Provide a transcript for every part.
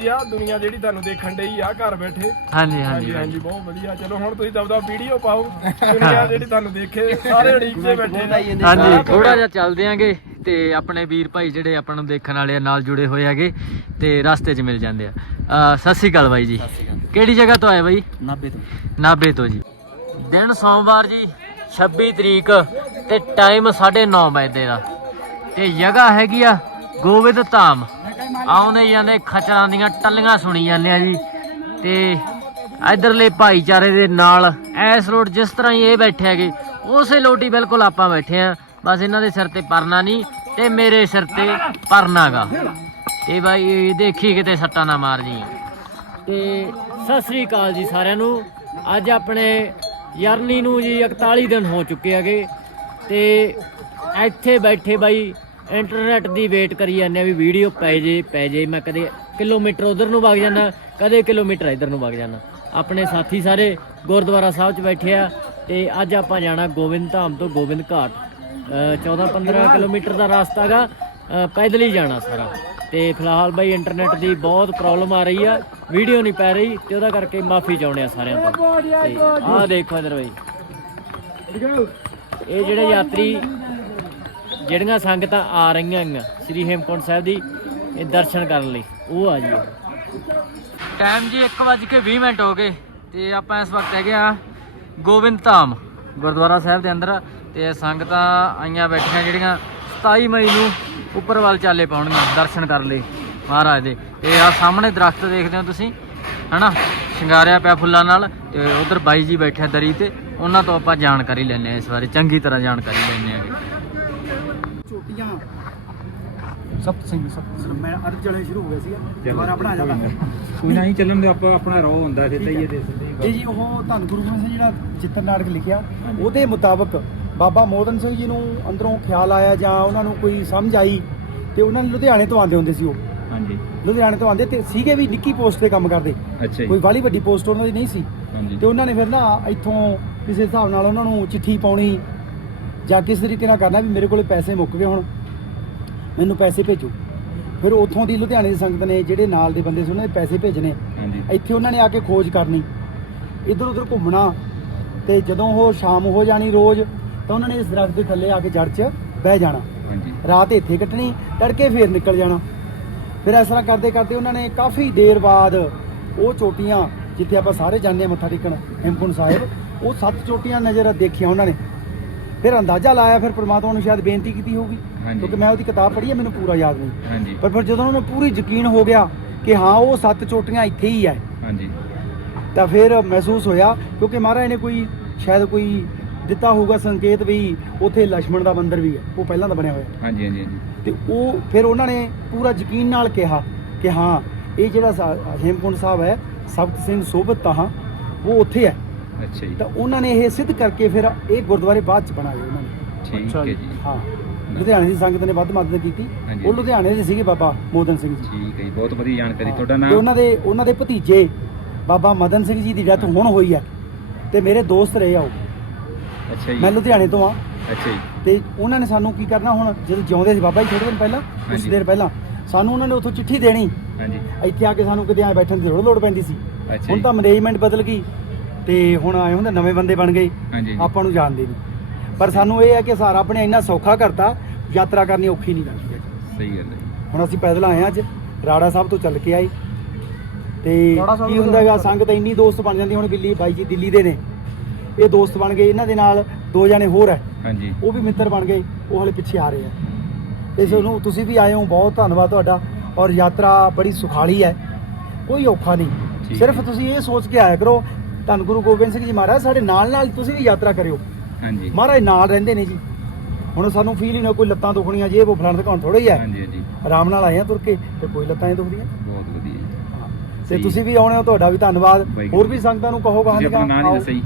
ਵਧੀਆ ਦੁਨੀਆ ਜਿਹੜੀ ਤੁਹਾਨੂੰ ਦੇਖਣ ਡਈ ਆ ਘਰ ਬੈਠੇ। ਹਾਂਜੀ ਹਾਂਜੀ ਹਾਂਜੀ ਬਹੁਤ ਵਧੀਆ। ਚਲੋ ਹੁਣ ਤੁਸੀਂ ਦਬਦਾ ਵੀਡੀਓ ਪਾਓ, ਦੁਨੀਆ ਜਿਹੜੀ ਤੁਹਾਨੂੰ ਦੇਖੇ ਸਾਰੇ ਉਡੀਕਦੇ ਬੈਠੇ ਨੇ। ਹਾਂਜੀ ਥੋੜਾ ਜਿਹਾ ਚੱਲਦੇ ਆਂਗੇ ਤੇ ਆਪਣੇ ਵੀਰ ਭਾਈ ਜਿਹੜੇ ਆਪਾਂ ਨੂੰ ਦੇਖਣ ਵਾਲੇ ਨਾਲ ਜੁੜੇ ਹੋਏ ਹੈਗੇ ਤੇ ਰਸਤੇ 'ਚ ਮਿਲ ਜਾਂਦੇ ਆ। ਸਤਿ ਸ਼੍ਰੀ ਅਕਾਲ ਬਾਈ ਜੀ, ਕਿਹੜੀ ਜਗ੍ਹਾ ਤੋਂ ਆਏ ਬਾਈ? ਨਾਭੇ ਤੋਂ ਜੀ। ਦਿਨ ਸੋਮਵਾਰ ਜੀ 26 ਤਰੀਕ ਤੇ ਟਾਈਮ 9:30 ਵਜੇ ਦਾ ਤੇ ਜਗ੍ਹਾ ਹੈਗੀ ਆ ਗੋਬਿੰਦ ਧਾਮ। ਆਉਂਦੇ ਜਾਂਦੇ ਖਚਰਾਂ ਦੀਆਂ ਟੱਲੀਆਂ ਸੁਣੀ ਜਾਂਦੇ ਆ ਜੀ ਤੇ ਇਧਰਲੇ ਭਾਈਚਾਰੇ ਦੇ ਨਾਲ ਇਸ ਰੋਡ ਜਿਸ ਤਰ੍ਹਾਂ ਹੀ ਇਹ ਬੈਠੇ ਹੈਗੇ ਉਸੇ ਲੋਟੀ ਬਿਲਕੁਲ ਆਪਾਂ ਬੈਠੇ ਆ। ਬਸ ਇਹਨਾਂ ਦੇ ਸਿਰ ਤੇ ਪਰਨਾ ਨਹੀਂ ਤੇ ਮੇਰੇ ਸਿਰ ਤੇ ਪਰਨਾ ਗਾ ਤੇ ਬਾਈ ਦੇਖੀ ਕਿਤੇ ਸੱਟਾਂ ਨਾ ਮਾਰ ਜੀ। ਤੇ ਸਤਿ ਸ੍ਰੀ ਅਕਾਲ ਜੀ ਸਾਰਿਆਂ ਨੂੰ। ਅੱਜ ਆਪਣੇ ਯਰਨੀ ਨੂੰ ਜੀ 41 ਦਿਨ ਹੋ ਚੁੱਕੇ ਹੈਗੇ ਤੇ ਇੱਥੇ ਬੈਠੇ ਬਾਈ ਇੰਟਰਨੈਟ ਦੀ ਵੇਟ ਕਰੀ ਜਾਂਦੇ ਆ ਵੀ ਵੀਡੀਓ ਪੈ ਜੇ। ਮੈਂ ਕਦੇ ਕਿਲੋਮੀਟਰ ਉਧਰ ਨੂੰ ਵਗ ਜਾਂਦਾ, ਕਦੇ ਕਿਲੋਮੀਟਰ ਇੱਧਰ ਨੂੰ ਵਗ ਜਾਂਦਾ। ਆਪਣੇ ਸਾਥੀ ਸਾਰੇ ਗੁਰਦੁਆਰਾ ਸਾਹਿਬ 'ਚ ਬੈਠੇ ਆ ਤੇ ਅੱਜ ਆਪਾਂ ਜਾਣਾ ਗੋਬਿੰਦ ਧਾਮ ਤੋਂ ਗੋਬਿੰਦ ਘਾਟ। 14-15 ਕਿਲੋਮੀਟਰ ਦਾ ਰਸਤਾ ਗਾ, ਪੈਦਲ ਹੀ ਜਾਣਾ ਸਾਰਾ। ਤੇ ਫਿਲਹਾਲ ਬਾਈ ਇੰਟਰਨੈਟ ਦੀ ਬਹੁਤ ਪ੍ਰੋਬਲਮ ਆ ਰਹੀ ਆ, ਵੀਡੀਓ ਨਹੀਂ ਪੈ ਰਹੀ ਤੇ ਉਹਦਾ ਕਰਕੇ ਮਾਫੀ ਚਾਹੁੰਦੇ ਆ ਸਾਰਿਆਂ ਤੋਂ। ਤੇ ਆਹ ਦੇਖੋ ਇੱਧਰ ਬਾਈ ਇਹ ਜਿਹੜੇ ਯਾਤਰੀ ਜਿਹੜੀਆਂ ਸੰਗਤਾਂ ਆ ਰਹੀਆਂ ਹੈਗੀਆਂ ਸ੍ਰੀ ਹੇਮਕੁੰਟ ਸਾਹਿਬ ਦੀ ਇਹ ਦਰਸ਼ਨ ਕਰਨ ਲਈ, ਉਹ ਆ ਜੀ। ਟਾਈਮ ਜੀ 1:20 ਹੋ ਗਏ ਤੇ ਆਪਾਂ ਇਸ ਵਕਤ ਹੈਗੇ ਆ ਗੋਬਿੰਦ ਧਾਮ ਗੁਰਦੁਆਰਾ ਸਾਹਿਬ ਦੇ ਅੰਦਰ ਤੇ ਸੰਗਤਾਂ ਆਈਆਂ ਬੈਠੀਆਂ ਜਿਹੜੀਆਂ 27 ਮਈ ਨੂੰ ਉੱਪਰ ਵੱਲ ਚਾਲੇ ਪਾਉਣਗੀਆਂ ਦਰਸ਼ਨ ਕਰਨ ਲਈ ਮਹਾਰਾਜ ਦੇ। ਤੇ ਆ ਸਾਹਮਣੇ ਦਰਖਤ ਦੇਖਦੇ ਹੋ ਤੁਸੀਂ ਹਨਾ, ਸ਼ਿੰਗਾਰਿਆ ਪਿਆ ਫੁੱਲਾਂ ਨਾਲ। ਤੇ ਉਧਰ ਬਾਈ ਜੀ ਬੈਠੇ ਦਰੀ ਤੇ, ਉਹਨਾਂ ਤੋਂ ਆਪਾਂ ਜਾਣਕਾਰੀ ਲੈਂਦੇ ਹਾਂ, ਇਸ ਬਾਰੇ ਚੰਗੀ ਤਰ੍ਹਾਂ ਜਾਣਕਾਰੀ ਲੈਂਦੇ ਹਾਂ। ਛੋਟੀਆਂ ਸਪਤ ਸਿੰਘ ਮੈਂ ਅਰਜ ਜਲੇ ਸ਼ੁਰੂ ਹੋ ਗਿਆ ਸੀਗਾ, ਦੁਬਾਰਾ ਬਣਾ ਜਾਂਦਾ ਕੋਈ ਨਹੀਂ ਚੱਲਣ ਦੇ ਆਪਾਂ ਆਪਣਾ ਰੋ ਹੁੰਦਾ ਸਿੱਧਾ ਹੀ ਇਹ ਜੀ। ਉਹ ਧੰਨ ਗੁਰੂ ਗੋਬਿੰਦ ਸਿੰਘ ਜਿਹੜਾ ਚਿੱਤਰ ਨਾਟਕ ਲਿਖਿਆ ਉਹਦੇ ਮੁਤਾਬਕ ਬਾਬਾ ਮੋਹਨ ਸਿੰਘ ਜੀ ਨੂੰ ਅੰਦਰੋਂ ਖਿਆਲ ਆਇਆ ਜਾਂ ਉਹਨਾਂ ਨੂੰ ਕੋਈ ਸਮਝ ਆਈ ਤੇ ਉਹਨਾਂ ਨੇ ਲੁਧਿਆਣੇ ਤੋਂ ਆਉਂਦੇ ਹੁੰਦੇ ਸੀ। ਉਹ ਹਾਂਜੀ ਲੁਧਿਆਣੇ ਤੋਂ ਆਉਂਦੇ ਤੇ ਸੀਗੇ ਵੀ ਨਿੱਕੀ ਪੋਸਟ ਤੇ ਕੰਮ ਕਰਦੇ, ਕੋਈ ਬਾਹਲੀ ਵੱਡੀ ਪੋਸਟ ਉਹਨਾਂ ਦੀ ਨਹੀਂ ਸੀ। ਤੇ ਉਹਨਾਂ ਨੇ ਫਿਰ ਨਾ ਇੱਥੋਂ ਕਿਸੇ ਹਿਸਾਬ ਨਾਲ ਉਹਨਾਂ ਨੂੰ ਚਿੱਠੀ ਪਾਉਣੀ ਜਾਂ ਕਿਸ ਤਰੀਕੇ ਨਾਲ ਕਰਨਾ ਵੀ ਮੇਰੇ ਕੋਲੇ ਪੈਸੇ ਮੁੱਕ ਗਏ, ਹੁਣ ਮੈਨੂੰ ਪੈਸੇ ਭੇਜੋ। ਫਿਰ ਉੱਥੋਂ ਦੀ ਲੁਧਿਆਣੇ ਦੀ ਸੰਗਤ ਨੇ ਜਿਹੜੇ ਨਾਲ ਦੇ ਬੰਦੇ ਸੀ ਉਹਨਾਂ ਦੇ ਪੈਸੇ ਭੇਜਣੇ। ਇੱਥੇ ਉਹਨਾਂ ਨੇ ਆ ਕੇ ਖੋਜ ਕਰਨੀ, ਇੱਧਰ ਉੱਧਰ ਘੁੰਮਣਾ ਤੇ ਜਦੋਂ ਉਹ ਸ਼ਾਮ ਹੋ ਜਾਣੀ ਰੋਜ਼ ਤਾਂ ਉਹਨਾਂ ਨੇ ਇਸ ਦਰਖਤ ਦੇ ਥੱਲੇ ਆ ਕੇ ਜੜ 'ਚ ਬਹਿ ਜਾਣਾ, ਰਾਤ ਇੱਥੇ ਕੱਟਣੀ, ਤੜਕੇ ਫੇਰ ਨਿਕਲ ਜਾਣਾ। ਫਿਰ ਇਸ ਤਰ੍ਹਾਂ ਕਰਦੇ ਕਰਦੇ ਉਹਨਾਂ ਨੇ ਕਾਫੀ ਦੇਰ ਬਾਅਦ ਉਹ ਚੋਟੀਆਂ ਜਿੱਥੇ ਆਪਾਂ ਸਾਰੇ ਜਾਂਦੇ ਹਾਂ ਮੱਥਾ ਟੇਕਣ ਹੇਮਕੁੰਟ ਸਾਹਿਬ, ਉਹ 7 ਚੋਟੀਆਂ ਨਜ਼ਰ ਦੇਖੀਆਂ ਉਹਨਾਂ ਨੇ। ਫਿਰ ਅੰਦਾਜ਼ਾ ਲਾਇਆ, ਫਿਰ ਪ੍ਰਮਾਤਮਾ ਨੂੰ ਸ਼ਾਇਦ ਬੇਨਤੀ ਕੀਤੀ ਹੋਊਗੀ ਕਿਉਂਕਿ ਮੈਂ ਉਹਦੀ ਕਿਤਾਬ ਪੜ੍ਹੀ ਹੈ, ਮੈਨੂੰ ਪੂਰਾ ਯਾਦ ਨਹੀਂ। ਪਰ ਫਿਰ ਜਦੋਂ ਉਹਨਾਂ ਨੂੰ ਪੂਰੀ ਯਕੀਨ ਹੋ ਗਿਆ ਕਿ ਹਾਂ ਉਹ 7 ਚੋਟੀਆਂ ਇੱਥੇ ਹੀ ਹੈ ਤਾਂ ਫਿਰ ਮਹਿਸੂਸ ਹੋਇਆ ਕਿਉਂਕਿ ਮਹਾਰਾਜ ਨੇ ਕੋਈ ਸ਼ਾਇਦ ਕੋਈ ਦਿੱਤਾ ਹੋਊਗਾ ਸੰਕੇਤ ਵੀ ਉੱਥੇ ਲక్ష్మణ ਦਾ ਮੰਦਿਰ ਵੀ ਹੈ, ਉਹ ਪਹਿਲਾਂ ਦਾ ਬਣਿਆ ਹੋਇਆ। ਤੇ ਉਹ ਫਿਰ ਉਹਨਾਂ ਨੇ ਪੂਰਾ ਯਕੀਨ ਨਾਲ ਕਿਹਾ ਕਿ ਹਾਂ ਇਹ ਜਿਹੜਾ ਹੇਮਕੁੰਟ ਸਾਹਿਬ ਹੈ ਸਬਤ ਸਿੰਘ ਸੋਭਤ ਤਾਂ ਉਹ ਉੱਥੇ ਹੈ। ਅੱਛਾ ਜੀ। ਤਾਂ ਉਹਨਾਂ ਨੇ ਇਹ ਸਿੱਧ ਕਰਕੇ ਫਿਰ ਇਹ ਗੁਰਦੁਆਰੇ ਬਾਅਦ ਚ ਬਣਾਏ ਉਹਨਾਂ ਨੇ। ਠੀਕ ਹੈ ਜੀ। ਹਾਂ ਲੁਧਿਆਣੇ ਦੀ ਸੰਗਤ ਨੇ ਵੱਧ ਮਦਦ ਕੀਤੀ, ਉਹ ਲੁਧਿਆਣੇ ਦੇ ਸੀਗੇ ਬਾਬਾ ਮੋਹਨ ਸਿੰਘ ਜੀ। ਠੀਕ ਹੈ ਜੀ, ਬਹੁਤ ਵਧੀਆ ਜਾਣਕਾਰੀ। ਤੁਹਾਡਾ ਨਾਮ? ਤੇ ਉਹਨਾਂ ਦੇ ਭਤੀਜੇ ਬਾਬਾ ਮਦਨ ਸਿੰਘ ਜੀ ਦੀ ਡੈਥ ਹੁਣ ਹੋਈ ਹੈ ਤੇ ਮੇਰੇ ਦੋਸਤ ਰਹੇ ਆ ਉਹ। ਅੱਛਾ ਜੀ। ਮੈਂ ਲੁਧਿਆਣੇ ਤੋਂ ਆ। ਅੱਛਾ ਜੀ। ਤੇ ਉਹਨਾਂ ਨੇ ਸਾਨੂੰ ਕੀ ਕਰਨਾ, ਹੁਣ ਜਦੋਂ ਜਿਉਂਦੇ ਸੀ ਬਾਬਾ ਜੀ ਥੋੜੇ ਦਿਨ ਪਹਿਲਾਂ, ਕੁਝ ਦੇਰ ਪਹਿਲਾਂ ਸਾਨੂੰ ਉਹਨਾਂ ਨੇ ਉੱਥੋਂ ਚਿੱਠੀ ਦੇਣੀ, ਇੱਥੇ ਆ ਕੇ ਸਾਨੂੰ ਕਿਤੇ ਐਂ ਬੈਠਣ ਦੀ ਲੋੜ ਪੈਂਦੀ ਸੀ। ਹੁਣ ਤਾਂ ਮੈਨੇਜਮੈਂਟ ਬਦਲ ਗਈ ਤੇ ਹੁਣ ਆਏ ਹੁੰਦੇ ਨਵੇਂ ਬੰਦੇ ਬਣ ਗਏ, ਆਪਾਂ ਨੂੰ ਜਾਣਦੇ ਨਹੀਂ। ਪਰ ਸਾਨੂੰ ਇਹ ਹੈ ਕਿ ਸਾਰਾ ਆਪਣੇ ਇੰਨਾ ਸੌਖਾ ਕਰਤਾ, ਯਾਤਰਾ ਕਰਨੀ ਔਖੀ ਨਹੀਂ ਲੱਗਦੀ। ਸਹੀ ਗੱਲ ਹੈ। ਹੁਣ ਅਸੀਂ ਪੈਦਲ ਆਏ ਅੱਜ ਰਾੜਾ ਸਾਹਿਬ ਤੋਂ ਚੱਲ ਕੇ ਆਏ ਤੇ ਕੀ ਹੁੰਦਾ ਹੈਗਾ ਸੰਗਤ ਇੰਨੀ ਦੋਸਤ ਬਣ ਜਾਂਦੀ। ਹੁਣ ਬਿੱਲੀ ਬਾਈ ਜੀ ਦਿੱਲੀ ਦੇ ਨੇ, ਇਹ ਦੋਸਤ ਬਣ ਗਏ, ਇਹਨਾਂ ਦੇ ਨਾਲ 2 ਜਣੇ ਹੋਰ ਹੈ ਉਹ ਵੀ ਮਿੱਤਰ ਬਣ ਗਏ, ਉਹ ਹਲੇ ਪਿੱਛੇ ਆ ਰਹੇ ਆ। ਤੇ ਤੁਹਾਨੂੰ ਤੁਸੀਂ ਵੀ ਆਏ ਹੋ, ਬਹੁਤ ਧੰਨਵਾਦ ਤੁਹਾਡਾ। ਔਰ ਯਾਤਰਾ ਬੜੀ ਸੁਖਾਲੀ ਹੈ, ਕੋਈ ਔਖਾ ਨਹੀਂ। ਸਿਰਫ ਤੁਸੀਂ ਇਹ ਸੋਚ ਕੇ ਆਇਆ ਕਰੋ ਧੰਨ ਗੁਰੂ ਗੋਬਿੰਦ ਸਿੰਘ ਜੀ ਮਹਾਰਾਜ ਸਾਡੇ ਨਾਲ ਨਾਲ ਤੁਸੀਂ ਵੀ ਯਾਤਰਾ ਕਰਿਓ। ਮਹਾਰਾਜ ਨਾਲ ਰਹਿੰਦੇ ਨੇ ਜੀ। ਹੁਣ ਸਾਨੂੰ ਫੀਲ ਹੀ ਨਾ ਕੋਈ ਲੱਤਾਂ ਦੁਖਣੀਆਂ ਜੇ ਉਹ ਫਲਾਣ ਦਿਖਾਉਣ ਥੋੜਾ ਹੀ ਹੈ। ਆਰਾਮ ਨਾਲ ਆਏ ਆ ਤੁਰ ਕੇ ਤੇ ਕੋਈ ਲੱਤਾਂ ਨਹੀਂ ਦੁਖਦੀਆਂ। ਬਹੁਤ ਵਧੀਆ। ਤੇ ਤੁਸੀਂ ਵੀ ਆਉਣੇ ਹੋ, ਤੁਹਾਡਾ ਵੀ ਧੰਨਵਾਦ। ਹੋਰ ਵੀ ਸੰਗਤਾਂ ਨੂੰ ਕਹੋ ਕਹਾਂਗਾ।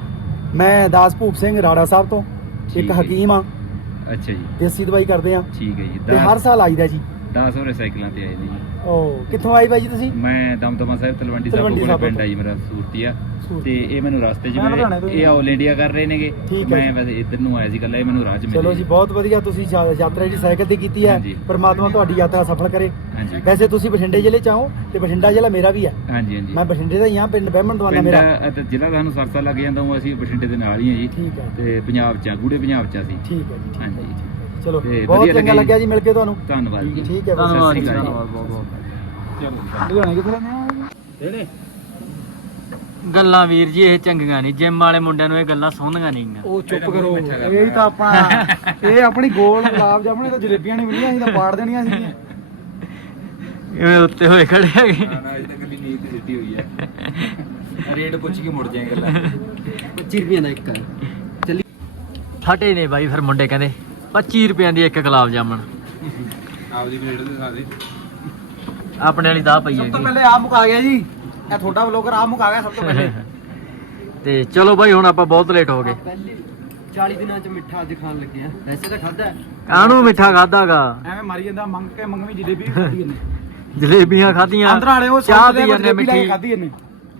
ਮੈਂ ਦਾਸ ਭੂਪ ਸਿੰਘ ਰਾੜਾ ਸਾਹਿਬ ਤੋਂ ਇੱਕ ਹਕੀਮ ਆ। ਅੱਛਾ ਜੀ। ਦੇਸੀ ਦਵਾਈ ਕਰਦੇ ਆ। ਠੀਕ ਹੈ ਜੀ। ਤੇ ਹਰ ਸਾਲ ਆਈਦਾ ਜੀ। 10 ਹੋਰੇ ਸਾਈਕਲਾਂ ਤੇ ਆਏ ਜੀ। ਉਹ ਕਿੱਥੋਂ ਆਏ ਬਾਈ ਜੀ ਤੁਸੀਂ? ਮੈਂ ਦਮਦਮਾ ਸਾਹਿਬ ਤਲਵੰਡੀ ਤਲਵੰਡੀ ਸਾਹਿਬ ਕੋਲ ਸਾਹਿਬ ਪਿੰਡ ਆ ਜੀ ਮੇਰਾ ਸੂਰਤੀਆ। ਸੂਰਤੀ। ਤੇ ਇਹ ਮੈਨੂੰ ਰਸਤੇ 'ਚ ਮੈਂ ਲੁਧਿਆਣੇ ਤੋਂ ਮਿਲੇ, ਇਹ ਆਲ ਇੰਡੀਆ ਕਰ ਰਹੇ ਨੇਗੇ। ਠੀਕ ਹੈ ਮੈਂ ਵੈਸੇ ਇੱਧਰ ਨੂੰ ਆਇਆ ਸੀ ਕੱਲਾ, ਇਹ ਮੈਨੂੰ ਰਾਹ 'ਚ ਮਿਲੇ। ਚਲੋ ਜੀ ਬਹੁਤ ਵਧੀਆ, ਤੁਸੀਂ ਯਾਤਰਾ ਜਿਹੜੀ ਸਾਈਕਲ ਤੇ ਕੀਤੀ ਹੈ, ਹਾਂਜੀ। ਪਰਮਾਤਮਾ ਤੁਹਾਡੀ ਯਾਤਰਾ ਸਫਲ ਕਰੇ। ਹਾਂਜੀ ਵੈਸੇ ਤੁਸੀਂ ਬਠਿੰਡੇ ਜ਼ਿਲ੍ਹੇ ਚ ਆਓ ਤੇ ਬਠਿੰਡਾ ਜ਼ਿਲ੍ਹਾ ਮੇਰਾ ਵੀ ਹੈ। ਹਾਂਜੀ ਹਾਂਜੀ। ਮੈਂ ਬਠਿੰਡੇ ਦਾ ਹੀ ਹਾਂ, ਪਿੰਡ ਬਹਿਮਣ ਦਵਾਨਾ ਮੇਰਾ। ਪਿੰਡ ਜ਼ਿਲ੍ਹਾ ਸਾਨੂੰ ਸਰਸਾ ਲੱਗ ਜਾਂਦਾ, ਉਹ ਅਸੀਂ ਬਠਿੰਡੇ ਦੇ ਨਾਲ ਹੀ ਆ ਜੀ। ਠੀਕ ਹੈ ਤੇ ਪੰਜਾਬ 'ਚ ਆ, ਗੂੜੇ ਪੰਜਾਬ 'ਚ ਅਸੀਂ। ਠੀਕ ਹੈ ਜੀ, ਠੀਕ ਹੈ ਹਾਂਜੀ। ਜੀ। ਚਲੋ ਤੇ ਬਹੁਤ ਵਧੀਆ ਚੰਗਾ ਲੱਗਿਆ ਲੱਗਿਆ ਜੀ ਮਿਲ ਕੇ ਤੁਹਾਨੂੰ। ਧੰਨਵਾਦ ਜੀ। ਠੀਕ ਹੈ ਬਸ। ਧੰਨਵਾਦ ਜੀ, ਸਤਿ ਸ਼੍ਰੀ ਅਕਾਲ। ਧੰਨਵਾਦ ਬਹੁਤ ਬਹੁਤ। ਲੁਧਿਆਣੇ ਕਿੱਥੇ ਰਹਿੰਦੇ ਆ? ਇਹਨੇ ਗੱਲਾਂ ਵੀਰ ਜੀ ਇਹ ਚੰਗੀਆਂ ਨਹੀਂ, ਜਿਮ ਵਾਲੇ ਮੁੰਡਿਆਂ ਨੂੰ ਇਹ ਗੱਲਾਂ ਸੁਣਨੀਆਂ ਨਹੀਂ। ਉਹ ਚੁੱਪ ਕਰੋ, ਇਹ ਤਾਂ ਆਪਣਾ ਇਹ ਆਪਣੀ ਗੋਲ ਗੁਲਾਬ ਜਾਮਣੇ ਤਾਂ ਜਲੇਬੀਆਂ ਨਹੀਂ ਮਿਲੀਆਂ, ਅਸੀਂ ਤਾਂ ਪਾੜ ਦੇਣੀਆਂ ਸੀਗੀਆਂ। ਇਵੇਂ ਉੱਤੇ ਹੋਏ ਖੜੇ ਹੈਗੇ। ਨਾ ਅਜੇ ਤੱਕ ਨੀਂਦ ਤੇ ਦਿੱਤੀ ਹੋਈ ਹੈ। ਰੇਟ ਪੁੱਛ ਕੇ ਮੁੜ ਜਾਏ ਗੱਲਾਂ। 25 ਰੁਪਏ ਦਾ ਇੱਕ ਚੱਲੀ। ਫਟੇ ਨੇ ਬਾਈ ਫਿਰ ਮੁੰਡੇ ਕਹਿੰਦੇ 25 ਰੁਪਿਆਂ ਦੀ ਇੱਕ ਗੁਲਾਬ ਜਾਮਣ। ਆਪਦੀ ਪਲੇਟ ਦੇ ਸਾਰੇ ਆਪਣੇ ਵਾਲੀ ਤਾਂ ਪਈ ਸਭ ਤੋਂ ਹੈਗੀ। ਪਹਿਲੇ ਆਪ ਮੁਕਾ ਗਿਆ ਜੀ, ਇਹ ਤੁਹਾਡਾ ਵਲੋਗਰ ਆਪ ਮੁਕਾ ਗਿਆ ਸਭ ਤੋਂ ਪਹਿਲੇ। ਤੇ ਚਲੋ ਬਾਈ ਹੁਣ ਆਪਾਂ ਬਹੁਤ ਲੇਟ ਹੋ ਗਏ। 40 ਦਿਨਾਂ ਚ ਮਿੱਠਾ ਅੱਜ ਖਾਣ ਲੱਗੇ ਆ। ਵੈਸੇ ਤਾਂ ਖਾਦਾ ਕਾਹਨੂੰ ਮਿੱਠਾ ਖਾਦਾਗਾ, ਐਵੇਂ ਮਾਰੀ ਜਾਂਦਾ, ਮੰਗ ਕੇ ਮੰਗਵੀਂ ਜਲੇਬੀ ਵੀ ਖਾਦੀ ਇਹਨੇ। ਜਲੇਬੀਆਂ ਖਾਧੀਆਂ, ਅੰਦਰ ਵਾਲੇ ਉਹ ਚਾਹ ਸੌਦੇ ਪੀ ਜਾਂਦੇ ਜਲੇਬੀ ਲੈ ਕੇ ਮਿੱਠੀ। ਖਾਦੀ ਇਹਨੇ।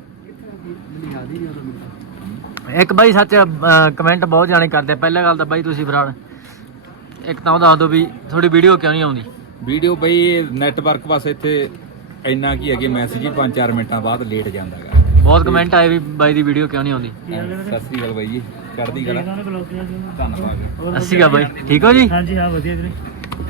ਇੱਕ ਬਾਈ ਸੱਚ ਕਮੈਂਟ ਬਹੁਤ ਜਾਣੇ ਕਰਦੇ ਆ। ਪਹਿਲਾਂ ਗੱਲ ਤਾਂ ਬਾਈ ਤੁਸੀਂ ਫਰਾਡ ਇੱਕ ਤਾਂ ਉਹ ਦੱਸ ਦਿਓ ਵੀ ਤੁਹਾਡੀ ਵੀਡੀਓ ਕਿਉਂ ਨਹੀਂ ਆਉਂਦੀ। ਵੀਡੀਓ ਬਈ ਨੈਟਵਰਕ ਬਸ ਇੱਥੇ ਇੰਨਾ ਕੀ ਹੈ ਕਿ ਮੈਸੇਜ ਹੀ 5-4 ਮਿੰਟਾਂ ਬਾਅਦ ਲੇਟ ਜਾਂਦਾ ਹੈਗਾ। ਬਹੁਤ ਕਮੈਂਟ ਆਏ ਵੀ ਬਾਈ ਦੀ ਵੀਡੀਓ ਕਿਉਂ ਨਹੀਂ ਆਉਂਦੀ। ਸਤਿ ਸ੍ਰੀ ਅਕਾਲ ਬਾਈ ਜੀ, ਚੜ੍ਹਦੀ ਕਲਾ। ਧੰਨਵਾਦ। ਅਸੀਂ ਕਾ ਬਾਈ ਠੀਕ ਹੋ ਜੀ? ਹਾਂਜੀ ਹਾਂ ਵਧੀਆ ਜੀ।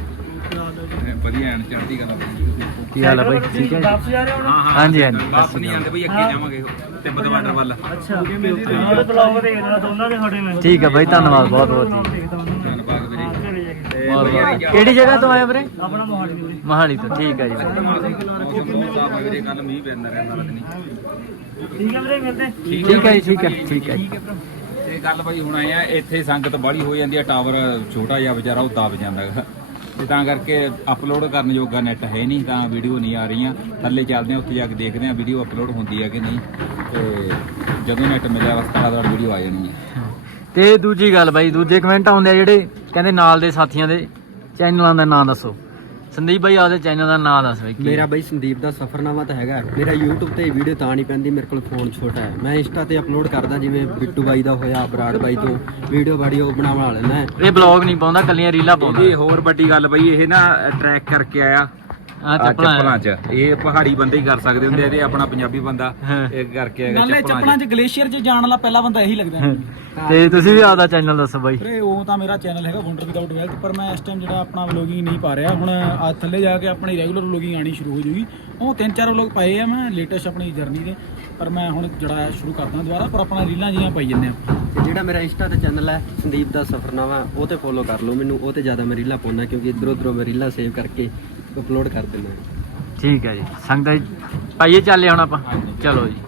ਵਧੀਆ ਐਨ ਚੜ੍ਹਦੀ ਕਲਾ। ਕੀ ਹਾਲ ਹੈ ਬਾਈ? ਠੀਕ ਹੈ ਵਾਪਸ ਜਾ ਰਹੇ ਹੋ? ਹਾਂਜੀ ਹਾਂਜੀ। ਵਾਪਸ ਨਹੀਂ ਜਾਂਦੇ ਬਈ, ਅੱਗੇ ਜਾਵਾਂਗੇ ਤਿੱਬਤ ਬਾਰਡਰ ਵੱਲ। ਅੱਛਾ ਉਹਦੇ ਬਲੌਗ ਦੇਖਣਾ ਦੋਨਾਂ ਦੇ ਤੁਹਾਡੇ ਮੈਂ। ਠੀਕ ਹੈ ਬਾਈ, ਧੰਨਵਾਦ ਬਹੁਤ ਬਹੁਤ ਜੀ। ਧੰਨਵਾਦ ਵੀਰੇ। ਤੇ ਬਹੁਤ ਵਧੀਆ ਬਹੁਤ। ਕਿਹੜੀ ਜਗ੍ਹਾ ਤੋਂ ਆਏ ਵੀਰੇ? ਆਪਣਾ ਮੋਹਾਲੀ ਵੀਰੇ। ਮਹਾਲੀ ਤੋਂ। ਠੀਕ ਹੈ ਜੀ। ਮੌਸਮ ਬਹੁਤ ਸਾਫ ਹੈ ਵੀਰੇ, ਕੱਲ ਮੀਂਹ ਪੈਂਦਾ ਰਹਿੰਦਾ ਰਾਤ ਨਹੀਂ। ਠੀਕ ਹੈ ਵੀਰੇ, ਮਿਲਦੇ। ਠੀਕ ਹੈ ਜੀ, ਠੀਕ ਹੈ ਠੀਕ ਹੈ ਜੀ। ਤੇ ਗੱਲ ਬਾਈ ਹੁਣ ਆਏ ਆ, ਇੱਥੇ ਸੰਗਤ ਬਾਹਲੀ ਹੋ ਜਾਂਦੀ ਆ, ਟਾਵਰ ਛੋਟਾ ਜਿਹਾ ਵਿਚਾਰਾ ਉਹ ਦਬ ਜਾਂਦਾ ਹੈਗਾ, ਤੇ ਤਾਂ ਕਰਕੇ ਅਪਲੋਡ ਕਰਨ ਜੋਗਾ ਨੈਟ ਹੈ ਨਹੀਂ, ਤਾਂ ਵੀਡੀਓ ਨਹੀਂ ਆ ਰਹੀਆਂ। ਥੱਲੇ ਚੱਲਦੇ ਆ, ਉੱਥੇ ਜਾ ਕੇ ਦੇਖਦੇ ਆ ਵੀਡੀਓ ਅਪਲੋਡ ਹੁੰਦੀ ਹੈ ਕਿ ਨਹੀਂ, ਤੇ ਜਦੋਂ ਨੈਟ ਮਿਲਿਆ ਬਸ ਤਾਂ ਵੀਡੀਓ ਆ ਜਾਣੀ ਹੈ। ਤੇ ਦੂਜੀ ਗੱਲ ਬਾਈ, ਦੂਜੇ ਕਮੈਂਟ ਆਉਂਦੇ ਆ ਜਿਹੜੇ ਕਹਿੰਦੇ ਨਾਲ ਦੇ ਸਾਥੀਆਂ ਦੇ ਚੈਨਲਾਂ ਦਾ ਨਾਮ ਦੱਸੋ। ਸੰਦੀਪ ਬਾਈ ਆਪਦੇ ਚੈਨਲ ਦਾ ਨਾਮ ਦੱਸ ਬਈ। ਮੇਰਾ ਬਈ ਸੰਦੀਪ ਦਾ ਸਫਰਨਾਮਾ ਤਾਂ ਹੈਗਾ। ਮੇਰਾ YouTube ਤੇ ਵੀਡੀਓ ਤਾਂ ਨਹੀਂ ਪੈਂਦੀ, ਮੇਰੇ ਕੋਲ ਫੋਨ ਛੋਟਾ ਹੈ। ਮੈਂ ਇੰਸਟਾ ਤੇ ਅਪਲੋਡ ਕਰਦਾ, ਜਿਵੇਂ ਬਿੱਟੂ ਬਾਈ ਦਾ ਹੋਇਆ, ਬਰਾੜ ਬਾਈ ਤੋਂ ਵੀਡੀਓ ਬਾਡੀਓ ਬਣਾ ਲੈਣਾ। ਇਹ ਬਲੌਗ ਨਹੀਂ ਪਾਉਂਦਾ, ਕੱਲੀਆਂ ਰੀਲਾਂ ਪਾਉਂਦਾ। ਇਹਦੀ ਹੋਰ ਵੱਡੀ ਗੱਲ ਬਈ, ਇਹ ਨਾ ਟਰੈਕ ਕਰਕੇ ਆਇਆ ਆ ਚੱਪਲਾਂ 'ਚ। ਇਹ ਪਹਾੜੀ ਬੰਦੇ ਹੀ ਕਰ ਸਕਦੇ ਹੁੰਦੇ, ਇਹਦੇ ਆਪਣਾ ਪੰਜਾਬੀ ਬੰਦਾ ਇਹ ਕਰਕੇ ਆਇਆ ਨਾਲੇ ਚੱਪਲਾਂ 'ਚ ਗਲੇਸ਼ੀਅਰ 'ਚ ਜਾਣ ਵਾਲਾ ਪਹਿਲਾ ਬੰਦਾ ਇਹੀ ਲੱਗਦਾ ਹੈ। ਤੇ ਤੁਸੀਂ ਵੀ ਆਪਦਾ ਚੈਨਲ ਦੱਸੋ ਬਾਈ। ਵੀਰੇ ਉਹ ਤਾਂ ਮੇਰਾ ਚੈਨਲ ਹੈਗਾ ਵੰਡਰ ਵਿਦਆਊਟ ਵੈਲਥ, ਪਰ ਮੈਂ ਇਸ ਟਾਈਮ ਜਿਹੜਾ ਆਪਣਾ ਵਲੋਗਿੰਗ ਨਹੀਂ ਪਾ ਰਿਹਾ। ਹੁਣ ਆ ਥੱਲੇ ਜਾ ਕੇ ਆਪਣੀ ਰੈਗੂਲਰ ਵਲੋਗਿੰਗ ਆਣੀ ਸ਼ੁਰੂ ਹੋ ਜੂਗੀ। ਉਹ 3-4 ਵਲੋਗ ਪਾਏ ਆ ਮੈਂ ਲੇਟੈਸਟ ਆਪਣੀ ਜਰਨੀ ਦੇ, ਪਰ ਮੈਂ ਹੁਣ ਜਿਹੜਾ ਸ਼ੁਰੂ ਕਰਦਾ ਦੁਬਾਰਾ, ਪਰ ਆਪਣਾ ਰੀਲਾਂ ਜੀਆਂ ਪਾਈ ਜੰਨੇ ਆ। ਤੇ ਜਿਹੜਾ ਮੇਰਾ ਇੰਸਟਾ ਤੇ ਚੈਨਲ ਹੈ ਸੰਦੀਪ ਦਾ ਸਫਰਨਾਮਾ, ਉਹ ਤੇ ਫੋਲੋ ਕਰ ਲਓ ਮੈਨੂੰ। ਉਹ ਤੇ ਜ਼ਿਆਦਾ ਮੈਂ ਰੀਲਾਂ ਪਾਉਂਦਾ, ਕਿਉਂਕਿ ਇੱਧਰੋਂ ਉੱਧਰੋਂ ਮੈਂ ਰੀਲਾਂ ਸੇਵ ਕਰਕੇ ਅਪਲੋਡ ਕਰ ਦਿੰਦਾ। ਠੀਕ ਹੈ ਜੀ। ਸੰਗਤ ਪਾਈਏ ਚੱਲੇ ਹੁਣ ਆਪਾਂ, ਚਲੋ ਜੀ।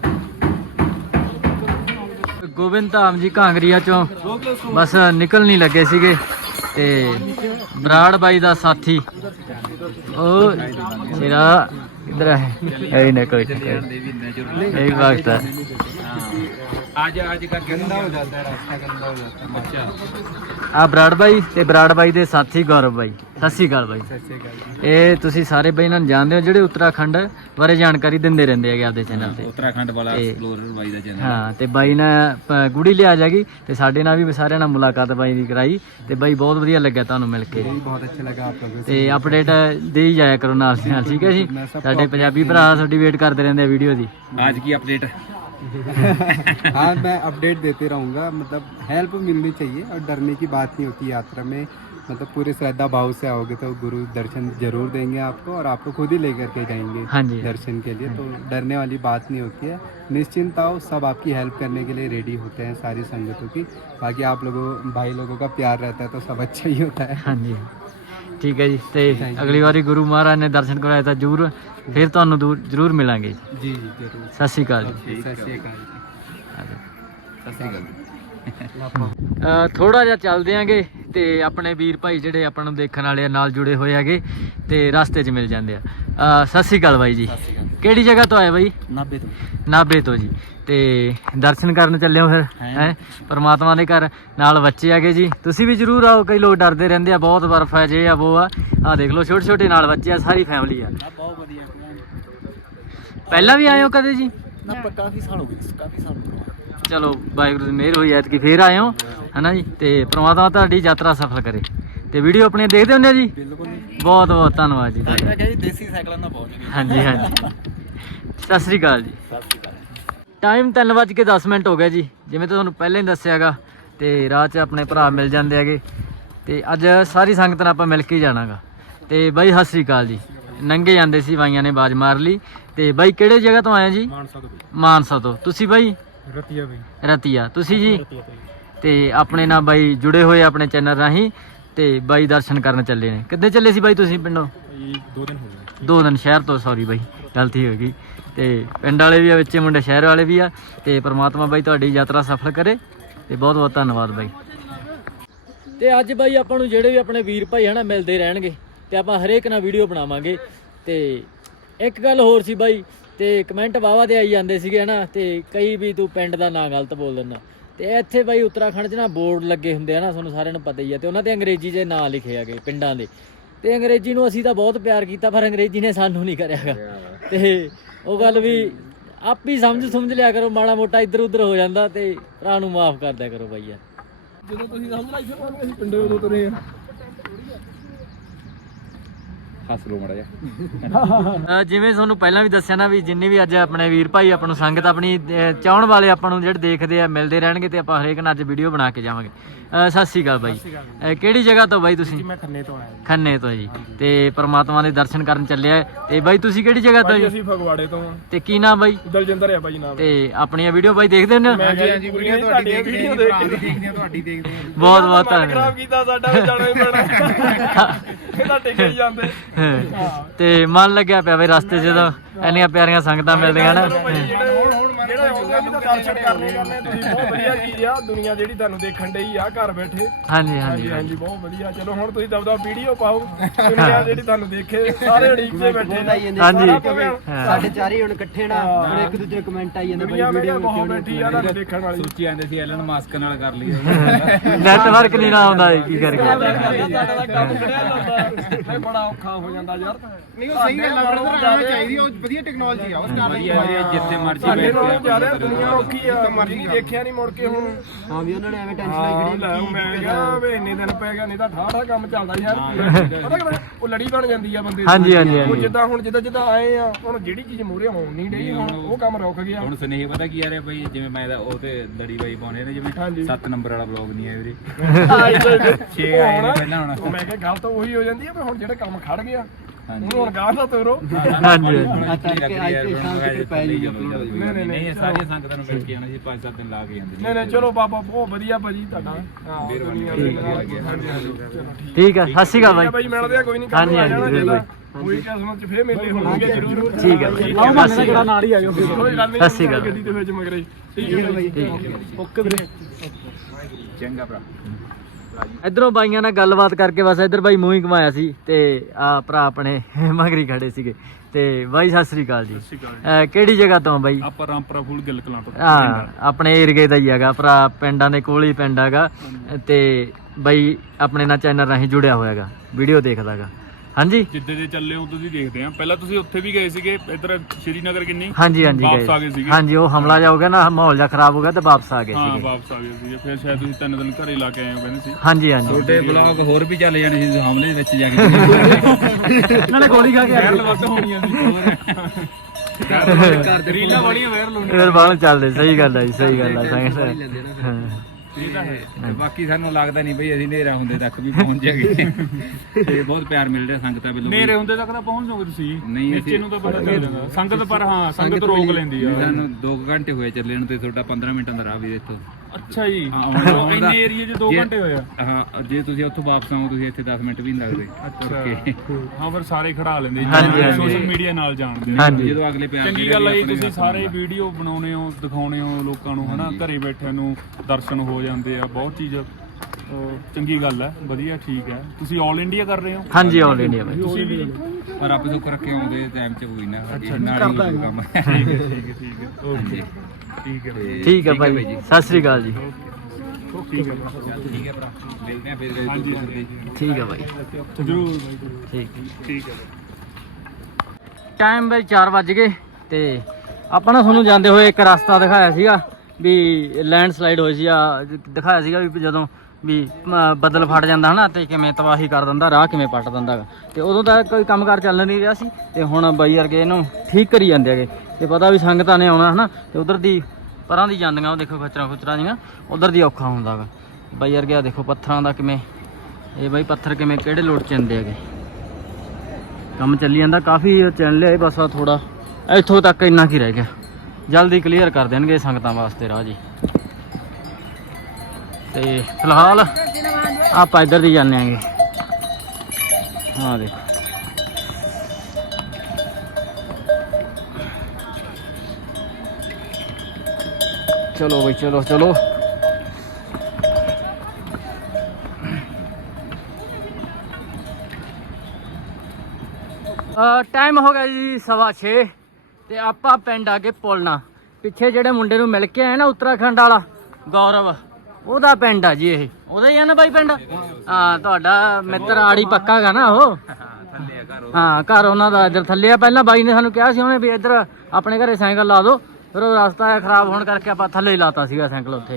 ਗੋਬਿੰਦ ਧਾਮ ਜੀ ਕਾਂਗਰੀਆ ਚੋਂ ਬਸ ਨਿਕਲ ਨਹੀਂ ਲੱਗੇ ਸੀਗੇ, ਤੇ ਬਰਾੜ ਬਾਈ ਦਾ ਸਾਥੀ ਉਹ ਮੇਰਾ ਇਧਰ ਹੈ ਇਹ ਨਾ ਕੋਈ ਇਹ ਵਕਤ ਹੈ। ਅੱਜ ਕਰਕੇ ਗੰਦਾ ਹੋ ਜਾਂਦਾ ਹੈ, ਰਸਤਾ ਗੰਦਾ ਹੋ ਜਾਂਦਾ। ਅੱਛਾ ਆ ਬਰਾੜ ਬਾਈ ਤੇ ਬਰਾੜ ਬਾਈ ਦੇ ਸਾਥੀ ਗੌਰਵ ਬਾਈ। ਸਤਿ ਸ਼੍ਰੀ ਅਕਾਲ ਬਾਈ। ਇਹ ਤੁਸੀਂ ਸਾਰੇ ਬਾਈ ਇਹਨਾਂ ਨੂੰ ਜਾਣਦੇ ਹੋ, ਜਿਹੜੇ ਉੱਤਰਾਖੰਡ ਬਾਰੇ ਜਾਣਕਾਰੀ ਦਿੰਦੇ ਰਹਿੰਦੇ ਹੈਗੇ ਆਪਦੇ ਚੈਨਲ ਤੇ। ਉੱਤਰਾਖੰਡ ਵਾਲਾ ਐਕਸਪਲੋਰਰ ਬਾਈ ਦਾ ਚੈਨਲ। ਹਾਂ, ਤੇ ਬਾਈ ਨੇ ਗੁੜੀ ਲਿਆ ਜਾਗੀ, ਤੇ ਸਾਡੇ ਨਾਲ ਵੀ ਸਾਰਿਆਂ ਨਾਲ ਮੁਲਾਕਾਤ ਬਾਈ ਦੀ ਕਰਾਈ, ਤੇ ਬਾਈ ਬਹੁਤ ਵਧੀਆ ਲੱਗਿਆ ਤੁਹਾਨੂੰ ਮਿਲ ਕੇ। ਬਹੁਤ ਅੱਛਾ ਲੱਗਾ ਆਪ ਲੋਗੋਂ ਤੇ ਅਪਡੇਟ ਦੇ ਹੀ ਜਾਇਆ ਕਰੋ ਨਾਲ ਦੀ ਨਾਲ, ਠੀਕ ਹੈ ਜੀ। ਸਾਡੇ ਪੰਜਾਬੀ ਭਰਾ ਤੁਹਾਡੀ ਵੇਟ ਕਰਦੇ ਰਹਿੰਦੇ ਆ ਵੀਡੀਓ ਦੀ। आज की अपडेट हाँ मैं अपडेट देते रहूँगा। मतलब हेल्प मिलनी चाहिए और डरने की बात नहीं होती यात्रा में। मतलब पूरे श्रद्धा भाव से आओगे तो गुरु दर्शन जरूर देंगे आपको, और आपको खुद ही लेकर के जाएंगे हाँ जी। दर्शन के लिए। तो डरने वाली बात नहीं होती है, निश्चिंत आओ। सब आपकी हेल्प करने के लिए रेडी होते हैं, सारी संगतों की। बाकी आप लोगों भाई लोगों का प्यार रहता है तो सब अच्छा ही होता है। ਹਾਂਜੀ ਠੀਕ ਹੈ ਜੀ। ਤੇ ਅਗਲੀ ਵਾਰੀ ਗੁਰੂ ਮਹਾਰਾਜ ਨੇ ਦਰਸ਼ਨ ਕਰਾਏ ਤਾਂ ਜ਼ਰੂਰ ਫਿਰ ਤੁਹਾਨੂੰ ਜ਼ਰੂਰ ਮਿਲਾਂਗੇ ਜੀ। जी जी जरूर। ਸਤਿ ਸ਼੍ਰੀ ਅਕਾਲ ਜੀ। सत श्री अकाल। ਥੋੜਾ ਜਿਹਾ ਚੱਲਦੇ ਆਂਗੇ, ਤੇ ਆਪਣੇ ਵੀਰ ਭਾਈ ਜਿਹੜੇ ਆਪਾਂ ਨੂੰ ਦੇਖਣ ਵਾਲੇ ਆ ਨਾਲ ਜੁੜੇ ਹੋਏ ਹੈਗੇ, ਤੇ ਰਸਤੇ 'ਚ ਮਿਲ ਜਾਂਦੇ ਆ। ਸਤਿ ਸ਼੍ਰੀ ਅਕਾਲ ਬਾਈ ਜੀ। ਕਿਹੜੀ ਜਗ੍ਹਾ ਤੋਂ ਆਏ ਬਾਈ? नाभे तो ਨਾਭੇ ਤੋਂ ਜੀ। ਤੇ ਦਰਸ਼ਨ ਕਰਨ ਚੱਲੇ ਹੋ ਫਿਰ ਹੈ ਪਰਮਾਤਮਾ ਦੇ ਘਰ, ਨਾਲ ਬੱਚੇ ਹੈਗੇ ਜੀ। ਤੁਸੀਂ ਵੀ ਜ਼ਰੂਰ ਆਓ, ਕਈ ਲੋਕ ਡਰਦੇ ਰਹਿੰਦੇ ਆ ਬਹੁਤ ਬਰਫ਼ ਹੈ ਜੇ ਆ ਉਹ ਆ। ਆਹ ਦੇਖ ਲਓ ਛੋਟੇ ਛੋਟੇ ਨਾਲ ਬੱਚੇ ਆ, ਸਾਰੀ ਫੈਮਿਲੀ ਆ। ਬਹੁਤ ਵਧੀਆ। ਪਹਿਲਾਂ ਵੀ ਆਏ ਹੋ ਕਦੇ ਜੀ? ਨਾ ਪਰ ਕਾਫੀ ਸਾਲ ਹੋ ਗਏ, ਕਾਫੀ ਸਾਲ ਹੋ ਗਏ। ਚਲੋ ਵਾਹਿਗੁਰੂ ਦੀ ਮਿਹਰ ਹੋਈ ਐਤਕੀ ਫੇਰ ਆਏ ਹੋ ਹਨਾ ਜੀ। ਤੇ ਪ੍ਰਮਾਤਮਾ ਤੁਹਾਡੀ ਯਾਤਰਾ ਸਫਲ ਕਰੇ। ਤੇ ਵੀਡੀਓ ਆਪਣੀਆਂ ਦੇਖਦੇ ਹੁੰਦੇ ਜੀ? ਬਿਲਕੁਲ ਬਹੁਤ ਬਹੁਤ ਧੰਨਵਾਦ ਜੀ ਤੁਹਾਡਾ। ਮੈਂ ਕਿਹਾ ਜੀ ਦੇਸੀ ਸਾਈਕਲਾਂ ਨਾਲ ਬਹੁਤ ਨੇ। ਹਾਂਜੀ ਹਾਂਜੀ, ਸਤਿ ਸ੍ਰੀ ਅਕਾਲ ਜੀ। ਟਾਈਮ 3:10 ਹੋ ਗਿਆ ਜੀ। ਜਿਵੇਂ ਤੁਹਾਨੂੰ ਪਹਿਲਾਂ ਹੀ ਦੱਸਿਆਗਾ ਤੇ ਰਾਹ 'ਚ ਆਪਣੇ ਭਰਾ ਮਿਲ ਜਾਂਦੇ ਹੈਗੇ ਤੇ ਅੱਜ ਸਾਰੀ ਸੰਗਤ ਨਾਲ ਆਪਾਂ ਮਿਲ ਕੇ ਹੀ ਜਾਣਾਗਾ। ਤੇ ਬਾਈ ਸਤਿ ਸ੍ਰੀ ਅਕਾਲ ਜੀ। ਨੰਗੇ ਜਾਂਦੇ ਸੀ, ਬਾਈਆਂ ਨੇ ਬਾਜ਼ ਮਾਰ ਲਈ। ਤੇ ਬਾਈ ਕਿਹੜੇ ਜਗ੍ਹਾ ਤੋਂ ਆਏ ਜੀ? ਮਾਨਸਾ ਤੋਂ। ਤੁਸੀਂ ਬਾਈ? ਰਤੀਆ ਬਈ। ਰਤੀਆ। ਤੁਸੀਂ ਜੀ? ਤੇ ਆਪਣੇ ਨਾਲ ਬਾਈ ਜੁੜੇ ਹੋਏ ਆਪਣੇ ਚੈਨਲ ਰਾਹੀਂ ਤੇ ਬਾਈ ਦਰਸ਼ਨ ਕਰਨ ਚੱਲੇ ਨੇ। ਕਿੱਦਾਂ ਚੱਲੇ ਸੀ ਬਾਈ ਤੁਸੀਂ ਪਿੰਡੋਂ? 2 ਦਿਨ ਹੋ ਗਏ। 2 ਦਿਨ ਸ਼ਹਿਰ ਤੋਂ, ਸੌਰੀ ਬਾਈ ਗਲਤੀ ਹੋ ਗਈ। ਤੇ ਪਿੰਡ ਵਾਲੇ ਵੀ ਆ ਵਿੱਚੇ, ਮੁੰਡੇ ਸ਼ਹਿਰ ਵਾਲੇ ਵੀ ਆ। ਤੇ ਪ੍ਰਮਾਤਮਾ ਬਾਈ ਤੁਹਾਡੀ ਯਾਤਰਾ ਸਫਲ ਕਰੇ ਤੇ ਬਹੁਤ ਬਹੁਤ ਧੰਨਵਾਦ ਬਾਈ। ਤੇ ਅੱਜ ਬਾਈ ਆਪਾਂ ਨੂੰ ਜਿਹੜੇ ਵੀ ਆਪਣੇ ਵੀਰ ਭਾਈ ਹਨਾ ਮਿਲਦੇ ਰਹਿਣਗੇ ਤੇ ਆਪਾਂ ਹਰੇਕ ਨਾਲ ਵੀਡੀਓ ਬਣਾਵਾਂਗੇ। ਤੇ ਇੱਕ ਗੱਲ ਹੋਰ ਸੀ ਬਾਈ, ਤੇ ਕਮੈਂਟ ਵਾਵਾ ਦੇ ਆਈ ਜਾਂਦੇ ਸੀਗੇ ਹਨਾ, ਤੇ ਕਈ ਵੀ ਤੂੰ ਪਿੰਡ ਦਾ ਨਾਂ ਗਲਤ ਬੋਲ ਦਿੰਦਾ। ਤੇ ਇੱਥੇ ਬਾਈ ਉੱਤਰਾਖੰਡ 'ਚ ਨਾ ਬੋਰਡ ਲੱਗੇ ਹੁੰਦੇ ਆ ਨਾ, ਤੁਹਾਨੂੰ ਸਾਰਿਆਂ ਨੂੰ ਪਤਾ ਹੀ ਆ। ਤੇ ਉਹਨਾਂ ਤੇ ਅੰਗਰੇਜ਼ੀ 'ਚ ਨਾਂ ਲਿਖੇ ਹੈਗੇ ਪਿੰਡਾਂ ਦੇ। ਤੇ ਅੰਗਰੇਜ਼ੀ ਨੂੰ ਅਸੀਂ ਤਾਂ ਬਹੁਤ ਪਿਆਰ ਕੀਤਾ, ਪਰ ਅੰਗਰੇਜ਼ੀ ਨੇ ਸਾਨੂੰ ਨਹੀਂ ਕਰਿਆਗਾ। ਤੇ ਉਹ ਗੱਲ ਵੀ ਆਪ ਹੀ ਸਮਝ ਲਿਆ ਕਰੋ, ਮਾੜਾ ਮੋਟਾ ਇੱਧਰ ਉੱਧਰ ਹੋ ਜਾਂਦਾ ਤੇ ਭਰਾ ਨੂੰ ਮਾਫ ਕਰ ਦਿਆ ਕਰੋ ਬਾਈ ਯਾਰ। ਜਦੋਂ ਤੁਸੀਂ ਸਮਝਣਾ ਇੱਥੇ ਪਹੁੰਚ ਅਸੀਂ ਪਿੰਡੇ ਉਦੋਂ ਤੁਰੇ ਆ। ਹੱਸ ਲੋ ਮੜਾ ਜਾ। ਜਿਵੇਂ ਤੁਹਾਨੂੰ ਪਹਿਲਾਂ ਵੀ ਦੱਸਿਆ ਨਾ ਵੀ ਜਿੰਨੇ ਵੀ ਅੱਜ ਆਪਣੇ ਵੀਰ ਭਾਈ ਆਪਾਂ ਨੂੰ ਸੰਗਤ ਆਪਣੀ ਚਾਹਣ ਵਾਲੇ ਆਪਾਂ ਨੂੰ ਜਿਹੜੇ ਦੇਖਦੇ ਆ ਮਿਲਦੇ ਰਹਿਣਗੇ ਤੇ ਆਪਾਂ ਹਰੇਕ ਨਾਲ ਅੱਜ ਵੀਡੀਓ ਬਣਾ ਕੇ ਜਾਵਾਂਗੇ। ਸਤਿ ਸ੍ਰੀ ਅਕਾਲ ਬਾਈ। ਕਿਹੜੀ ਜਗ੍ਹਾ ਤੋਂ ਬਾਈ ਤੁਸੀਂ? ਮੈਂ ਖੰਨੇ ਤੋਂ ਆਇਆ। ਖੰਨੇ ਤੋਂ ਜੀ। ਤੇ ਪ੍ਰਮਾਤਮਾ ਦੇ ਦਰਸ਼ਨ ਕਰਨ ਚੱਲੇ ਆ। ਤੇ ਬਾਈ ਤੁਸੀਂ ਕਿਹੜੀ ਜਗ੍ਹਾ ਤੋਂ ਜੀ? ਅਸੀਂ ਫਗਵਾੜੇ ਤੋਂ। ਤੇ ਕੀ ਨਾਮ ਬਾਈ? ਦਲਜਿੰਦਰ ਆ ਬਾਈ ਨਾਮ। ਤੇ ਆਪਣੀਆਂ ਵੀਡੀਓ ਬਾਈ ਦੇਖਦੇ ਹੁੰਦੇ ਹੋ? ਹਾਂਜੀ ਵੀਡੀਓ ਤੁਹਾਡੀਆਂ ਵੀਡੀਓ ਦੇਖ ਕੇ देखते हैं ਤੁਹਾਡੀ ਦੇਖਦੇ हैं। ਬਹੁਤ ਬਹੁਤ ਖਰਾਬ ਧੰਨਵਾਦ। ਕੀਤਾ ਸਾਡਾ ਵੀ ਜਾਣਾ ਹੀ ਪੈਣਾ। ਇਹਦਾ ਟਿਕੇ ਹੀ ਜਾਂਦੇ। ਤੇ ਮਨ ਲੱਗਿਆ ਪਿਆ ਬਈ ਰਸਤੇ 'ਚ ਜਦੋਂ ਇੰਨੀਆਂ ਪਿਆਰੀਆਂ ਸੰਗਤਾਂ ਮਿਲਦੀਆਂ ਨਾ। ਜਿਹੜਾ ਹੋਊਗਾ ਵੀ ਤਾਂ ਦਰਸ਼ਨ ਕਰਨੇ ਤੁਸੀਂ। ਬਹੁਤ ਵਧੀਆ ਚੀਜ਼ ਆ ਦੁਨੀਆ ਜਿਹੜੀ ਤੁਹਾਨੂੰ ਦੇਖਣ ਡਈ ਆ ਘਰ ਬੈਠੇ। ਹਾਂਜੀ ਹਾਂਜੀ ਹਾਂਜੀ ਬਹੁਤ ਵਧੀਆ। ਚਲੋ ਹੁਣ ਤੁਸੀਂ ਦਬਦਾ ਵੀਡੀਓ ਪਾਓ, ਦੁਨੀਆ ਜਿਹੜੀ ਤੁਹਾਨੂੰ ਦੇਖੇ ਸਾਰੇ ਉਡੀਕ 'ਚ ਬੈਠੇ ਨੇ। ਹਾਂਜੀ ਸਾਡੇ ਚਾਰੇ ਹੁਣ ਇਕੱਠੇ ਨਾ ਹੁਣ ਇੱਕ ਦੂਜੇ ਨੂੰ ਕਮੈਂਟ ਆਈ ਜਾਂਦੇ ਦੁਨੀਆ ਮੈਂ ਬਹੁਤ ਬੈਠੀ ਆ ਤੁਹਾਨੂੰ ਦੇਖਣ ਵਾਲੀ। ਸੋਚੀ ਜਾਂਦੇ ਸੀ ਐਲਨ ਮਾਸਕ ਨਾਲ ਕਰ ਲਈ। ਨੈਟਵਰਕ ਨਹੀਂ ਨਾ ਆਉਂਦਾ ਕੀ ਕਰਕੇ। ਸਾਡਾ ਕੰਮ ਖੜਿਆ ਜਾਂਦਾ ਬੜਾ ਔਖਾ ਹੋ ਜਾਂਦਾ ਯਾਰ। ਨਹੀਂ ਉਹ ਸਹੀ ਗੱਲ ਆ, ਬਰਦਰ ਆਉਣਾ ਚਾਹੀਦੀ। ਉਹ ਵਧੀਆ ਟੈਕਨੋਲੋਜੀ ਆ ਉਸ ਨਾਲ। ਵਧੀਆ ਜਿੱਥੇ ਮਰਜ਼ੀ ਸਾਡੇ ਬੈਠ ਨਾਲੋਂ ਕੇ ਜ਼ਿਆਦਾ ਦੁਨੀਆ ਔਖੀ ਆ। ਜਿਹਨੇ ਦੇਖਿਆ ਨਹੀਂ ਮੁੜ ਕੇ ਹੁਣ। ਹਾਂ ਵੀ ਉਹਨਾਂ ਨੇ ਐਵੇਂ ਟੈਨਸ਼ਨ ਹਾਂ ਆਈ ਲੈ ਮੈਂ ਕਿਹਾ ਵੀ ਇੰਨੇ ਦਿਨ ਪੈ ਗਿਆ, ਨਹੀਂ ਤਾਂ ਠਾਠਾ ਕੰਮ ਚੱਲਦਾ ਯਾਰ। ਪਤਾ ਕਿ ਉਹ ਲੜੀ ਬਣ ਜਾਂਦੀ ਆ ਬੰਦੇ ਦੀ। ਹਾਂਜੀ ਹਾਂਜੀ ਉਹ ਹਾਂਜੀ। ਜਿੱਦਾਂ ਆਏ ਆ ਹੁਣ ਜਿਹੜੀ ਚੀਜ਼ ਮੂਹਰੇ ਹੋਣ ਨਹੀਂ ਡਈ ਹੁਣ ਉਹ ਕੰਮ ਰੁਕ ਗਿਆ। ਹੁਣ ਸੁਨੇਹੇ ਪਤਾ ਕੀ ਆ ਰਿਹਾ ਬਈ, ਜਿਵੇਂ ਮੈਂ ਉਹ ਤੇ ਲੜੀ ਬਾਈ ਪਾਉਣੇ ਨੇ, ਜਿਵੇਂ 7 ਨੰਬਰ ਵਾਲਾ ਬਲੌਗ ਨਹੀਂ ਹੈ ਵੀਰੇ। 6 ਆਏ ਨੇ ਪਹਿਲਾਂ ਹੁਣ। ਮੈਂ ਕਿਹਾ ਗੱਲ ਤਾਂ ਉਹੀ ਹੋ ਜਾਂਦੀ ਆ ਵੀ ਹੁਣ ਜਿਹੜਾ ਕੰਮ ਖੜ ਗਿਆ ਉਹਨੂੰ ਹੁਣ ਗਾਹ ਦਾ ਤੋਰੋ। ਹਾਂਜੀ ਨਹੀਂ ਸਾਰੀਆਂ ਸੰਗਤਾਂ ਨੂੰ ਮਿਲ ਕੇ ਆਣਾ ਸੀ, 5-7 ਦਿਨ ਲਾ ਕੇ ਜਾਂਦੇ ਨਹੀਂ ਚਲੋ ਬਾਬਾ ਬਹੁਤ ਵਧੀਆ ਭਾਜੀ ਤੁਹਾਡਾ। ਦੁਨੀਆ ਦੇ ਨਾਲ ਹਾਂਜੀ ਹਾਂਜੀ ਚਲੋ ਠੀਕ ਆ। ਸਤਿ ਸ਼੍ਰੀ ਅਕਾਲ ਬਾਈ। ਬਾਈ ਮਿਲਦੇ ਆ ਕੋਈ ਨਹੀਂ। ਹਾਂਜੀ, ਹਾਂਜੀ, ਜ਼ਰੂਰ। ਕੋਈ ਕਿਸਮਤ ਚ ਫੇਰ ਮਿਲਦੇ ਹੋਣਗੇ ਜ਼ਰੂਰ। ਠੀਕ ਹੈ ਜੀ। ਸਤਿ ਸ਼੍ਰੀ ਅਕਾਲ। ਨਾਲ ਹੀ ਆ ਜਾਓ। ਕੋਈ ਗੱਲ ਨਹੀਂ। ਸਤਿ ਸ਼੍ਰੀ ਅਕਾਲ। ਗੱਡੀ ਦੇ ਵਿੱਚ ਮਗਰੇ। ਠੀਕ ਹੈ ਬਾਈ। ਓਕੇ ਵੀਰੇ। ਚੰਗਾ ਭਰਾ। ਇਧਰੋਂ ਬਾਈਆਂ ਨਾਲ ਗੱਲਬਾਤ ਕਰਕੇ ਬਸ ਇਧਰ ਬਾਈ ਮੂੰਹ ਹੀ ਘਮਾਇਆ ਸੀ ਤੇ ਆ ਭਰਾ ਆਪਣੇ ਮਗਰੀ ਖੜੇ ਸੀਗੇ। ਤੇ ਬਾਈ ਸਤਿ ਸ੍ਰੀ ਅਕਾਲ ਜੀ। ਕਿਹੜੀ ਜਗ੍ਹਾ ਤੋਂ ਬਾਈ? ਆਪਾਂ ਰਾਮਪੁਰਾ ਫੂਲ ਗਿੱਲ ਕਲਾਂ ਤੋਂ। ਹਾਂ ਆਪਣੇ ਏਰੀਏ ਦਾ ਹੀ ਹੈਗਾ ਭਰਾ, ਪਿੰਡਾਂ ਦੇ ਕੋਲ ਹੀ ਪਿੰਡ ਹੈਗਾ। ਤੇ ਬਾਈ ਆਪਣੇ ਨਾਲ ਚੈਨਲ ਰਾਹੀਂ ਜੁੜਿਆ ਹੋਇਆ ਹੈਗਾ, ਵੀਡੀਓ ਦੇਖਦਾ ਹੈਗਾ। ਹਾਂਜੀ ਜਿੱਦੇ ਦੇ ਚੱਲੇ ਹੋ ਤੁਸੀਂ ਦੇਖਦੇ ਆ। ਪਹਿਲਾਂ ਤੁਸੀਂ ਉੱਥੇ ਵੀ ਗਏ ਸੀਗੇ ਇੱਧਰ ਸ਼੍ਰੀਨਗਰ ਕਿੰਨੀ ਹਾਂਜੀ ਹਾਂਜੀ ਵਾਪਸ ਆ ਗਏ ਸੀਗੇ। ਹਾਂਜੀ ਉਹ ਹਮਲਾ ਜਾ ਹੋ ਗਿਆ ਨਾ, ਮਾਹੌਲ ਜਾ ਖਰਾਬ ਹੋ ਗਿਆ ਤੇ ਵਾਪਸ ਆ ਗਏ ਹਾਂ ਸੀਗੇ। ਵਾਪਸ ਆ ਗਏ ਸੀਗੇ। ਫਿਰ ਸ਼ਾਇਦ ਤੁਸੀਂ 3 ਦਿਨ ਘਰੇ ਲਾ ਕੇ ਆਏ ਹੋ ਕਹਿੰਦੇ ਸੀ। ਹਾਂਜੀ ਹਾਂਜੀ ਛੋਟੇ ਬਲੌਗ ਹੋਰ ਵੀ ਚੱਲ ਜਾਣੇ ਸੀ ਹਮਲੇ ਦੇ ਵਿੱਚ ਜਾ ਕੇ। ਨਾਲੇ ਗੋਲੀ ਖਾ ਕੇ ਵਾਇਰਲ ਵੱਧ ਹੋਣੀਆਂ ਸੀ। ਰੀਲਾਂ ਵਾਲੀਆਂ ਵਾਇਰਲ ਹੋਣੀਆਂ। ਫਿਰ ਬਾਹਰ ਚੱਲਦੇ। ਸਹੀ ਗੱਲ ਹੈ ਜੀ, ਸਹੀ ਗੱਲ ਹੈ ਸੰਗਤ। ਹਾਂ ਇਹ ਤਾਂ ਹੈ। ਬਾਕੀ ਸਾਨੂੰ ਲੱਗਦਾ ਨਹੀਂ ਬਈ ਅਸੀਂ ਨੇਰਾ ਹੁੰਦੇ ਤੱਕ ਵੀ ਪਹੁੰਚ ਜਾਗੇ। ਤੇ ਬਹੁਤ ਪਿਆਰ ਮਿਲ ਰਿਹਾ ਸੰਗਤਾਂ ਵੱਲੋਂ। ਨੇਰੇ ਹੁੰਦੇ ਤੱਕ ਤਾਂ ਪਹੁੰਚ ਜਾਓਗੇ ਤੁਸੀਂ। ਨਹੀਂ ਨੀਚੇ ਨੂੰ ਤਾਂ ਪਤਾ ਚੱਲ ਜਾਂਦਾ ਸੰਗਤ। ਪਰ ਹਾਂ ਸੰਗਤ ਰੋਕ ਲੈਂਦੀ ਆ। ਸਾਨੂੰ 2 ਘੰਟੇ ਹੋਏ ਚੱਲੇ ਨੂੰ ਤੇ ਤੁਹਾਡਾ 15 ਮਿੰਟਾਂ ਦਾ ਰਾਹ ਵੀ ਇੱਥੋਂ। ਅੱਛਾ ਜੀ। ਹਾਂ, ਇੰਨੇ ਏਰੀਏ 'ਚ 2 ਘੰਟੇ ਹੋਏ ਆ। ਹਾਂ ਜੇ ਤੁਸੀਂ ਉੱਥੋਂ ਵਾਪਸ ਆਓ ਤੁਸੀਂ ਇੱਥੇ 10 ਮਿੰਟ ਵੀ ਨਹੀਂ ਲੱਗਦੇ। ਹਾਂ ਫਿਰ ਸਾਰੇ ਖੜਾ ਲੈਂਦੇ ਹਾਂਜੀ, ਹਾਂਜੀ। ਸੋਸ਼ਲ ਮੀਡੀਆ ਨਾਲ ਜਾਣਦੇ। ਹਾਂਜੀ ਜਦੋਂ ਅਗਲੇ ਪਿਆਰ ਚੰਗੀ ਗੱਲ ਹੈ ਜੀ, ਤੁਸੀਂ ਸਾਰੇ ਵੀਡੀਓ ਬਣਾਉਨੇ ਹੋ, ਦਿਖਾਉਨੇ ਹੋ ਲੋਕਾਂ ਨੂੰ ਹਨਾ। ਘਰੇ ਬੈਠਿਆਂ ਨੂੰ ਦਰਸ਼ਨ ਹੋ ਜਾਂਦੇ ਆ। ਬਹੁਤ ਚੀਜ਼ ਚੰਗੀ ਗੱਲ ਹੈ, ਵਧੀਆ ਠੀਕ ਹੈ। ਤੁਸੀਂ ਆਲ ਇੰਡੀਆ ਕਰ ਰਹੇ ਹੋ? ਹਾਂਜੀ ਆਲ ਇੰਡੀਆ ਬਾਈ। ਤੁਸੀਂ ਵੀ ਪਰ ਆਪੇ ਸੁੱਕ ਰੱਖੇ ਆਉਂਦੇ ਟਾਈਮ ਚ ਕੋਈ ਨਾ ਨਾਲ ਹੀ ਕੰਮ। ਠੀਕ ਹੈ ਓਕੇ ਠੀਕ ਹੈ ਬਾਈ। ਠੀਕ ਹੈ ਬਾਈ, ਸਤਿ ਸ੍ਰੀ ਅਕਾਲ ਜੀ। ਠੀਕ ਹੈ ਠੀਕ ਹੈ ਭਰਾ, ਮਿਲਦੇ ਆ ਫਿਰ। ਹਾਂਜੀ ਠੀਕ ਹੈ ਬਾਈ, ਜ਼ਰੂਰ ਬਾਈ ਠੀਕ। ਠੀਕ ਹੈ। ਟਾਈਮ ਬਾਈ 4 ਵੱਜ ਗਏ ਤੇ ਆਪਾਂ ਨਾ ਤੁਹਾਨੂੰ ਜਾਂਦੇ ਹੋਏ ਇੱਕ ਰਸਤਾ ਦਿਖਾਇਆ ਸੀਗਾ ਵੀ ਲੈਂਡ ਸਲਾਈਡ ਹੋਈ ਸੀ, ਦਿਖਾਇਆ ਸੀਗਾ ਵੀ ਜਦੋਂ ਵੀ ਬੱਦਲ ਫਟ ਜਾਂਦਾ ਹਨਾ ਤੇ ਕਿਵੇਂ ਤਬਾਹੀ ਕਰ ਦਿੰਦਾ, ਰਾਹ ਕਿਵੇਂ ਪੱਟ ਦਿੰਦਾ ਗਾ। ਤੇ ਉਦੋਂ ਤਾਂ ਕੋਈ ਕੰਮਕਾਰ ਚੱਲ ਨਹੀਂ ਰਿਹਾ ਸੀ ਤੇ ਹੁਣ ਬਾਈ ਵਰਗੇ ਇਹਨੂੰ ਠੀਕ ਕਰੀ ਜਾਂਦੇ ਹੈਗੇ। ਤੇ ਪਤਾ ਵੀ ਸੰਗਤਾਂ ਨੇ ਆਉਣਾ ਹਨਾ ਤੇ ਉਧਰ ਦੀ ਪਰਾਂ ਦੀ ਜਾਂਦੀਆਂ, ਉਹ ਦੇਖੋ ਖੁਚਰਾਂ ਦੀਆਂ, ਉਧਰ ਦੀ ਔਖਾ ਹੁੰਦਾ ਗਾ। ਬਾਈ ਵਰਗੇ ਆ ਦੇਖੋ ਪੱਥਰਾਂ ਦਾ ਕਿਵੇਂ, ਇਹ ਬਾਈ ਪੱਥਰ ਕਿਵੇਂ ਕਿਹੜੇ ਲੋਟ ਚ ਆਉਂਦੇ ਹੈਗੇ। ਕੰਮ ਚੱਲੀ ਜਾਂਦਾ, ਕਾਫੀ ਚੈਨ ਲਿਆਏ, ਬਸ ਆ ਥੋੜਾ ਇੱਥੋਂ ਤੱਕ ਇੰਨਾ ਕੀ ਰਹਿ ਗਿਆ, ਜਲਦੀ ਕਲੀਅਰ ਕਰ ਦੇਣਗੇ ਸੰਗਤਾਂ ਵਾਸਤੇ ਰਾਹ ਜੀ। ਤੇ ਫਿਲਹਾਲ ਆਪਾਂ ਇੱਧਰ ਦੀ ਜਾਂਦੇ ਆਂਗੇ। ਹਾਂ ਦੇਖੋ ਚਲੋ ਬਈ ਚਲੋ ਚਲੋ। ਟਾਈਮ ਹੋ ਗਿਆ ਜੀ 6:15 ਤੇ ਆਪਾਂ ਪਿੰਡ ਆ ਗਏ ਪੁਲਨਾ। ਪਿੱਛੇ ਜਿਹੜੇ ਮੁੰਡੇ ਨੂੰ ਮਿਲ ਕੇ ਆਏ ਨਾ ਉੱਤਰਾਖੰਡ ਵਾਲਾ ਗੌਰਵ, ਉਹਦਾ ਪਿੰਡ ਆ ਜੀ ਇਹ, ਉਹਦਾ ਹੀ ਆ ਨਾ ਬਾਈ ਪਿੰਡ? ਹਾਂ ਤੁਹਾਡਾ ਮਿੱਤਰ ਆੜੀ ਪੱਕਾ ਗਾ ਨਾ ਉਹ? ਹਾਂ ਘਰ ਉਹਨਾਂ ਦਾ ਇੱਧਰ ਥੱਲੇ ਆ। ਪਹਿਲਾਂ ਬਾਈ ਨੇ ਸਾਨੂੰ ਕਿਹਾ ਸੀ ਉਹਨੇ ਵੀ ਇੱਧਰ ਆਪਣੇ ਘਰੇ ਸਾਈਕਲ ਲਾ ਦਿਓ, ਫਿਰ ਉਹ ਰਸਤਾ ਖਰਾਬ ਹੋਣ ਕਰਕੇ ਆਪਾਂ ਥੱਲੇ ਹੀ ਲਾਤਾ ਸੀਗਾ ਸਾਈਕਲ ਉੱਥੇ।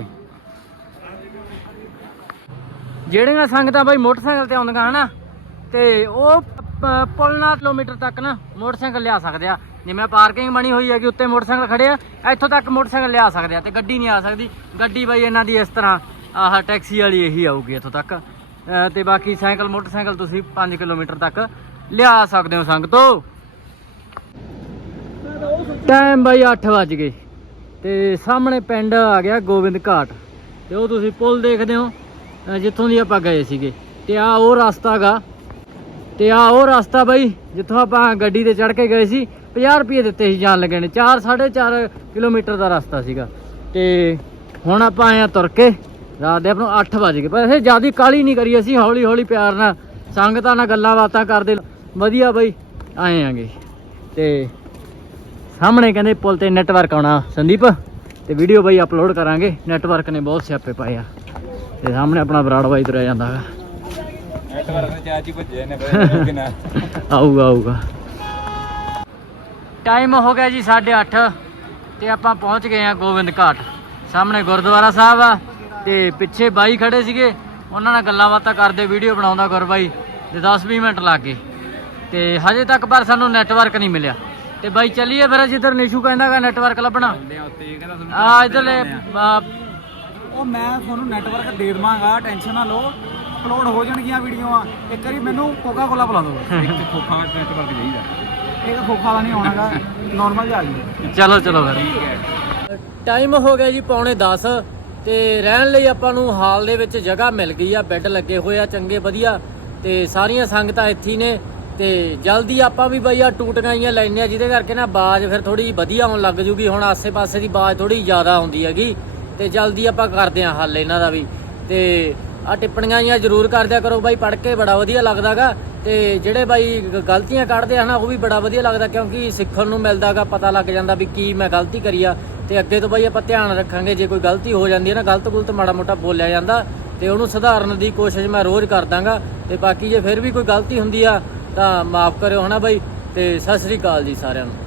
ਜਿਹੜੀਆਂ ਸੰਗਤਾਂ ਬਾਈ ਮੋਟਰਸਾਈਕਲ ਤੇ ਆਉਂਦੀਆਂ ਹਨਾ ਤੇ ਉਹ ਪੁਲਨਾ ਕਿਲੋਮੀਟਰ ਤੱਕ ਨਾ ਮੋਟਰਸਾਈਕਲ ਲਿਆ ਸਕਦੇ ਆ। ਜਿਵੇਂ ਪਾਰਕਿੰਗ ਬਣੀ ਹੋਈ ਹੈਗੀ ਉੱਤੇ ਮੋਟਰਸਾਈਕਲ ਖੜੇ ਆ, ਇੱਥੋਂ ਤੱਕ ਮੋਟਰਸਾਈਕਲ ਲਿਆ ਸਕਦੇ ਆ ਤੇ ਗੱਡੀ ਨਹੀਂ ਆ ਸਕਦੀ। ਗੱਡੀ ਬਾਈ ਇਹਨਾਂ ਦੀ ਇਸ ਤਰ੍ਹਾਂ ਆਹ ਟੈਕਸੀ ਵਾਲੀ ਇਹੀ ਆਊਗੀ ਇੱਥੋਂ ਤੱਕ, ਤੇ ਬਾਕੀ ਸਾਈਕਲ ਮੋਟਰਸਾਈਕਲ ਤੁਸੀਂ 5 ਕਿਲੋਮੀਟਰ ਤੱਕ ਲਿਆ ਸਕਦੇ ਹੋ ਸੰਗਤੋ। ਟਾਈਮ ਬਾਈ 8 ਵੱਜ ਗਏ ਤੇ ਸਾਹਮਣੇ ਪਿੰਡ ਆ ਗਿਆ ਗੋਬਿੰਦ ਘਾਟ ਤੇ ਉਹ ਤੁਸੀਂ ਪੁਲ ਦੇਖਦੇ ਹੋ ਜਿੱਥੋਂ ਦੀ ਆਪਾਂ ਗਏ ਸੀਗੇ। ਤੇ ਆ ਉਹ ਰਸਤਾ ਗਾ, ਤੇ ਆ ਉਹ ਰਸਤਾ ਬਾਈ ਜਿੱਥੋਂ ਆਪਾਂ ਗੱਡੀ ਤੇ ਚੜ੍ਹ ਕੇ ਗਏ ਸੀ। 50 ਰੁਪਏ ਦਿੱਤੇ ਸੀ ਜਾਣ ਲੱਗੇ ਨੇ। 4-4.5 ਕਿਲੋਮੀਟਰ ਦਾ ਰਸਤਾ ਸੀਗਾ ਤੇ ਹੁਣ ਆਪਾਂ ਆਏ ਆ ਤੁਰ ਕੇ। ਰਾਤ ਦੇ ਆਪਾਂ ਨੂੰ 8 ਵੱਜ ਗਏ, ਪਰ ਅਸੀਂ ਜ਼ਿਆਦਾ ਕਾਹਲੀ ਨਹੀਂ ਕਰੀ, ਅਸੀਂ ਹੌਲੀ ਹੌਲੀ ਪਿਆਰ ਨਾਲ ਸੰਗਤਾਂ ਨਾਲ ਗੱਲਾਂ ਬਾਤਾਂ ਕਰਦੇ ਵਧੀਆ ਬਾਈ ਆਏ ਆਂਗੇ। ਤੇ ਸਾਹਮਣੇ ਕਹਿੰਦੇ ਪੁਲ ਤੇ ਨੈਟਵਰਕ ਆਉਣਾ ਸੰਦੀਪ, ਤੇ ਵੀਡੀਓ ਬਾਈ ਅਪਲੋਡ ਕਰਾਂਗੇ। ਨੈਟਵਰਕ ਨੇ ਬਹੁਤ ਸਿਆਪੇ ਪਾਏ ਆ। ਤੇ ਸਾਹਮਣੇ ਆਪਣਾ ਬਰਾੜ ਬਾਈ ਤੁਰਿਆ ਜਾਂਦਾ ਹੈਗਾ। ਆਊਗਾ ਆਊਗਾ। ਟਾਈਮ ਹੋ ਗਿਆ ਜੀ 8:30 ਤੇ ਆਪਾਂ ਪਹੁੰਚ ਗਏ ਆ ਗੋਬਿੰਦ ਘਾਟ। ਸਾਹਮਣੇ ਗੁਰਦੁਆਰਾ ਸਾਹਿਬ ਆ ਤੇ ਪਿੱਛੇ ਬਾਈ ਖੜੇ ਸੀਗੇ, ਉਹਨਾਂ ਨਾਲ ਗੱਲਾਂ ਬਾਤਾਂ ਕਰਦੇ ਵੀਡੀਓ ਬਣਾਉਂਦਾ ਗੁਰ ਬਾਈ ਤੇ 10-20 ਮਿੰਟ ਲੱਗ ਗਏ ਤੇ ਹਜੇ ਤੱਕ ਪਰ ਸਾਨੂੰ ਨੈਟਵਰਕ ਨਹੀਂ ਮਿਲਿਆ। ਤੇ ਬਾਈ ਚੱਲੀਏ ਫਿਰ, ਜਿੱਧਰ ਨਿਸ਼ੂ ਕਹਿੰਦਾਗਾ ਨੈਟਵਰਕ ਲੱਭਣਾ ਆ ਇੱਧਰਲੇ। ਉਹ ਮੈਂ ਤੁਹਾਨੂੰ ਨੈਟਵਰਕ ਦੇ ਦੇਵਾਂਗਾ, ਟੈਨਸ਼ਨ ਨਾ ਲਓ, ਅਪਲੋਡ ਹੋ ਜਾਣਗੀਆਂ ਵੀਡੀਓਆਂ। ਇੱਕ ਵਾਰੀ ਮੈਨੂੰ ਕੋਕਾ ਕੋਲਾ ਪਿਲਾ ਦਿਓ। ਇੱਕ ਖੋਖਾ ਨੈਟਵਰਕ ਚਾਹੀਦਾ, ਇਹ ਖੋਖਾ ਵਾਲਾ ਨਹੀਂ ਆਉਣਾਗਾ, ਨਾਰਮਲ ਜਿਹਾ ਆ ਜੀ। ਚਲੋ ਚਲੋ ਫਿਰ। ਟਾਈਮ ਹੋ ਗਿਆ ਜੀ 9:45 ਤੇ ਰਹਿਣ ਲਈ ਆਪਾਂ ਨੂੰ ਹਾਲ ਦੇ ਵਿੱਚ ਜਗ੍ਹਾ ਮਿਲ ਗਈ ਆ, ਬੈੱਡ ਲੱਗੇ ਹੋਏ ਆ ਚੰਗੇ ਵਧੀਆ ਤੇ ਸਾਰੀਆਂ ਸੰਗਤਾਂ ਇੱਥੇ ਹੀ ਨੇ। ਤੇ ਜਲਦੀ ਆਪਾਂ ਵੀ ਬਈ ਆ ਟੂਟੀਆਂ ਹੀ ਲੈਣੇ ਆ, ਜਿਹਦੇ ਕਰਕੇ ਨਾ ਆਵਾਜ਼ ਫਿਰ ਥੋੜੀ ਵਧੀਆ ਆਉਣ ਲੱਗ ਜੂਗੀ। ਹੁਣ ਆਸੇ ਪਾਸੇ ਦੀ ਆਵਾਜ਼ ਥੋੜੀ ਜ਼ਿਆਦਾ ਆਉਂਦੀ ਹੈਗੀ ਤੇ ਜਲਦੀ ਆਪਾਂ ਕਰਦੇ ਆ ਹੱਲ ਇਹਨਾਂ ਦਾ ਵੀ। ਤੇ ਆ ਟਿੱਪਣੀਆਂ ਜਾਂ ਜ਼ਰੂਰ ਕਰ ਦਿਆ ਕਰੋ ਬਾਈ, ਪੜ੍ਹ ਕੇ ਬੜਾ ਵਧੀਆ ਲੱਗਦਾਗਾ। ਤੇ ਜਿਹੜੇ ਬਾਈ ਗਲਤੀਆਂ ਕੱਢਦੇ ਆ ਨਾ ਉਹ ਵੀ ਬੜਾ ਵਧੀਆ ਲੱਗਦਾ, ਕਿਉਂਕਿ ਸਿੱਖਣ ਨੂੰ ਮਿਲਦਾਗਾ, ਪਤਾ ਲੱਗ ਜਾਂਦਾ ਵੀ ਕੀ ਮੈਂ ਗਲਤੀ ਕਰੀ ਆ। ਤੇ ਅੱਗੇ ਤੋਂ ਬਾਈ ਆਪਾਂ ਧਿਆਨ ਰੱਖਾਂਗੇ, ਜੇ ਕੋਈ ਗਲਤੀ ਹੋ ਜਾਂਦੀ ਹੈ ਨਾ, ਗਲਤ ਮਾੜਾ ਮੋਟਾ ਬੋਲਿਆ ਜਾਂਦਾ ਤੇ ਉਹਨੂੰ ਸੁਧਾਰਨ ਦੀ ਕੋਸ਼ਿਸ਼ ਮੈਂ ਰੋਜ਼ ਕਰ ਦਾਂਗਾ। ਤੇ ਬਾਕੀ ਜੇ ਫਿਰ ਵੀ ਕੋਈ ਗਲਤੀ ਹੁੰਦੀ ਆ ਤਾਂ ਮਾਫ ਕਰਿਓ ਹਨਾ ਬਾਈ। ਤੇ ਸਤਿ ਸ੍ਰੀ ਅਕਾਲ ਜੀ ਸਾਰਿਆਂ ਨੂੰ।